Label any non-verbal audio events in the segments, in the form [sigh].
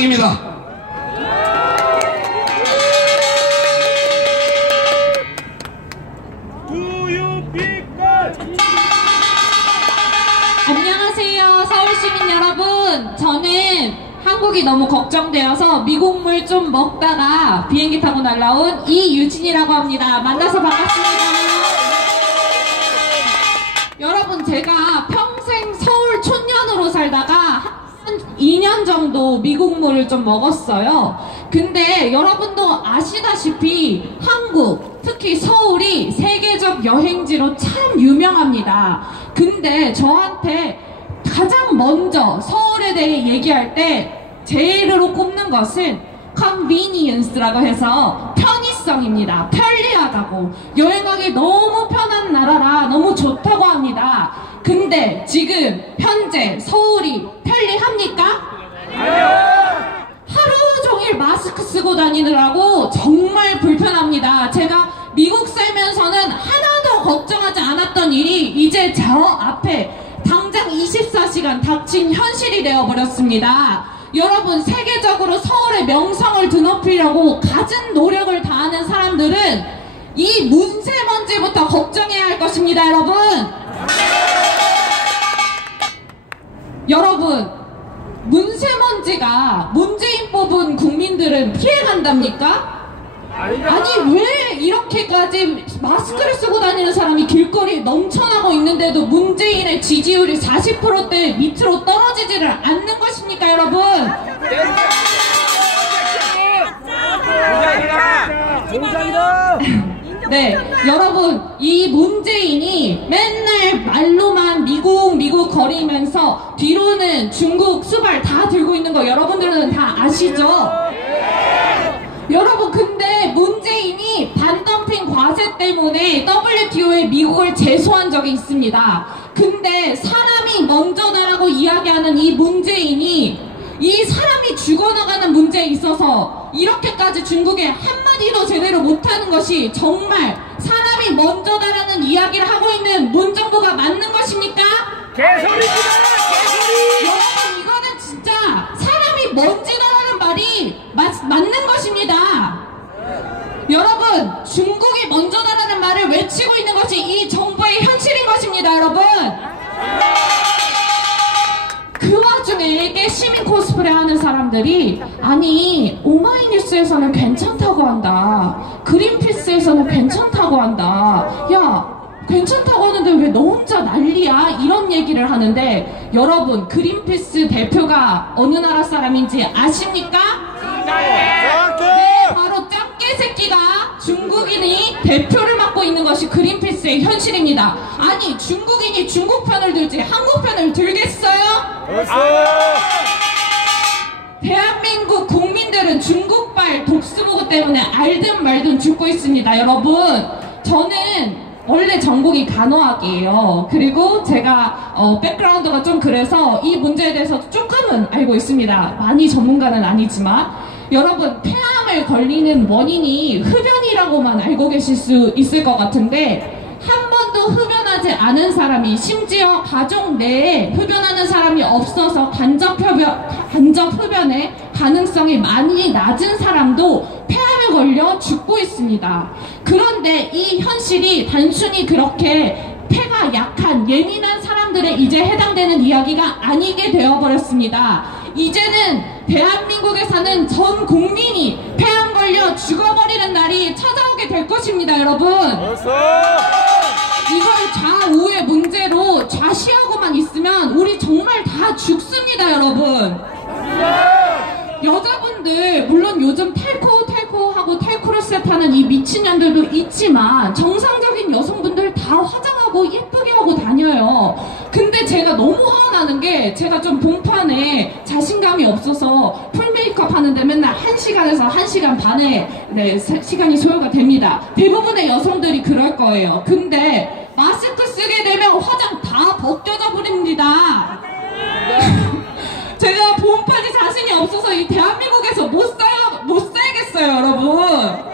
입니다. 안녕하세요, 서울 시민 여러분. 저는 한국이 너무 걱정되어서 미국물 좀 먹다가 비행기 타고 날라온 이유진이라고 합니다. 만나서 반갑습니다. 여러분, 제가 평생 서울 촌년으로 살다가 한 2년 정도 미국물을 좀 먹었어요. 근데 여러분도 아시다시피 한국, 특히 서울이 세계적 여행지로 참 유명합니다. 근데 저한테 가장 먼저 서울에 대해 얘기할 때 제일으로 꼽는 것은 convenience라고 해서 편의성입니다. 편리하다고. 여행하기 너무 편한 나라라 너무 좋다고 합니다. 근데 지금 현재 서울이 편리합니까? 하루 종일 마스크 쓰고 다니느라고 정말 불편합니다. 제가 미국 살면서는 하나도 걱정하지 않았던 일이 이제 저 앞에 당장 24시간 닥친 현실이 되어버렸습니다. 여러분, 세계적으로 서울의 명성을 드높이려고 갖은 노력을 다하는 사람들은 이 문세먼지부터 걱정해야 할 것입니다, 여러분. 여러분, 문세먼지가 문재인 뽑은 국민들은 피해간답니까? 아니 왜 이렇게까지 마스크를 쓰고 다니는 사람이 길거리에 넘쳐나고 있는데도 문재인의 지지율이 40%대 밑으로 떨어지지를 않는 것입니까 여러분? 네, 여러분, 이 문재인이 맨날 말로만 미국, 미국 거리면서 뒤로는 중국 수발 다 들고 있는 거 여러분들은 다 아시죠? 여러분, 근데 문재인이 반덤핑 과세 때문에 WTO에 미국을 제소한 적이 있습니다. 근데 사람이 먼저다라고 이야기하는 이 문재인이 이 사람이 죽어나가는 문제에 있어서 이렇게까지 중국에 한마디도 제대로 못하는 것이 정말 사람이 먼저다라는 이야기를 하고 있는 문 정부가 맞는 것입니까? 개소리입니다! 먼지다라는 말이 맞, 맞는 것입니다. 여러분 중국이 먼저다라는 말을 외치고 있는 것이 이 정부의 현실인 것입니다 여러분. 그 와중에 이게 시민 코스프레 하는 사람들이 아니 오마이뉴스에서는 괜찮다고 한다. 그린피스에서는 괜찮다고 한다. 야 괜찮다고 하는데 왜 너 혼자 난리야 이런 얘기를 하는데 여러분 그린피스 대표가 어느 나라 사람인지 아십니까? 네, 바로 짱깨 새끼가 중국인이 대표를 맡고 있는 것이 그린피스의 현실입니다. 아니, 중국인이 중국 편을 들지 한국 편을 들겠어요? 대한민국 국민들은 중국발 독수보고 때문에 알든 말든 죽고 있습니다, 여러분. 저는 원래 전공이 간호학이에요. 그리고 제가 어, 백그라운드가 좀 그래서 이 문제에 대해서 조금은 알고 있습니다. 많이 전문가는 아니지만 여러분 폐암을 걸리는 원인이 흡연이라고만 알고 계실 수 있을 것 같은데 한 번도 흡연하지 않은 사람이 심지어 가족 내에 흡연하는 사람이 없어서 간접 흡연, 간접 흡연의 가능성이 많이 낮은 사람도 폐암 에 걸려 죽고 있습니다. 그런데 이 현실이 단순히 그렇게 폐가 약한 예민한 사람들에 이제 해당되는 이야기가 아니게 되어버렸습니다. 이제는 대한민국에 사는 전 국민이 폐암 걸려 죽어버리는 날이 찾아오게 될 것입니다, 여러분. 이걸 좌우의 문제로 좌시하고만 있으면 우리 정말 다 죽습니다, 여러분. 여자분들 물론 요즘 텔코 텔코 하고 텔코르셋 하는 이 미친년들도 있지만 정상적인 여성분들 다 화장하고 예쁘게 하고 다녀요. 근데 제가 너무 화가 나는 게 제가 좀 본판에 자신감이 없어서 풀 메이크업 하는데 맨날 1시간에서 1시간 반에 네, 사- 시간이 소요가 됩니다. 대부분의 여성들이 그럴 거예요. 근데 마스크 쓰게 되면 화장 다 벗겨져 버립니다. [laughs] 제가 본판이 자신이 없어서 이 대한민국에서 못 살아, 못 살겠어요, 여러분.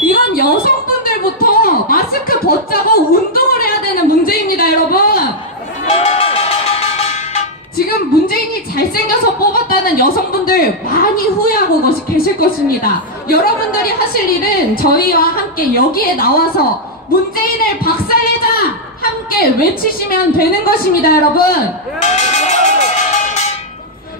이건 여성분들부터 마스크 벗자고 운동을 해야 되는 문제입니다, 여러분. 지금 문재인이 잘생겨서 뽑았다는 여성분들 많이 후회하고 계실 것입니다. 여러분들이 하실 일은 저희와 함께 여기에 나와서 문재인을 박살내자! 함께 외치시면 되는 것입니다, 여러분.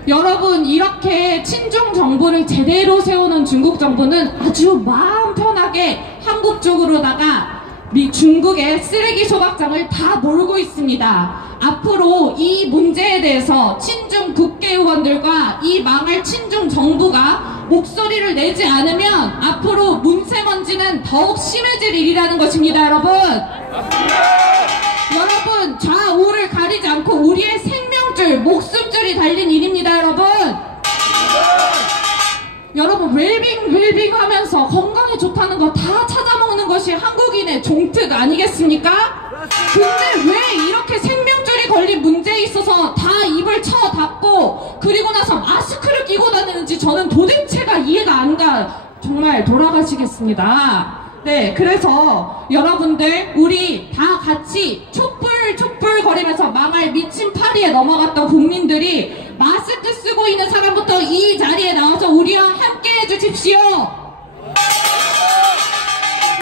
여러분 이렇게 친중 정부를 제대로 세우는 중국 정부는 아주 마음 편하게 한국 쪽으로다가 미 중국의 쓰레기 소각장을 다 몰고 있습니다. 앞으로 이 문제에 대해서 친중 국회의원들과 이 망할 친중 정부가 목소리를 내지 않으면 앞으로 문세먼지는 더욱 심해질 일이라는 것입니다, 여러분. 여러분 좌우를 가리지 않고 우리의 생명줄, 목숨줄이 달린 일입니다, 여러분. 여러분 웰빙 웰빙 하면서 건강에 좋다는 거 다 찾아먹는 것이 한국인의 종특 아니겠습니까? 근데 왜 이렇게 생명줄이 걸린 문제에 있어서 다 입을 쳐 닫고 그리고 나서 마스크를 끼고 다니는지 저는 도대체가 이해가 안 가. 정말 돌아가시겠습니다. 네, 그래서 여러분들 우리 다 같이 촛불 촛불 거리면서 망할 미친 파리에 넘어갔던 국민들이 마스크 쓰고 있는 사람부터 이 자리에 나와서 우리와 함께 해주십시오.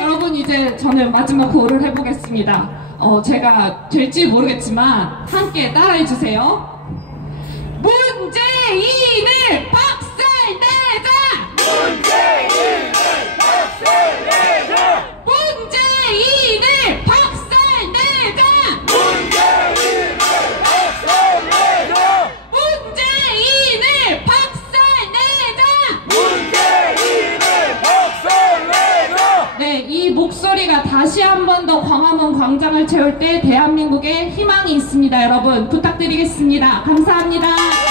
여러분 이제 저는 마지막 고를 해보겠습니다. 어, 제가 될지 모르겠지만 함께 따라해 주세요. 문재인을 박살 내자! 문재인을 다시 한 번 더 광화문 광장을 채울 때 대한민국에 희망이 있습니다. 여러분 부탁드리겠습니다. 감사합니다.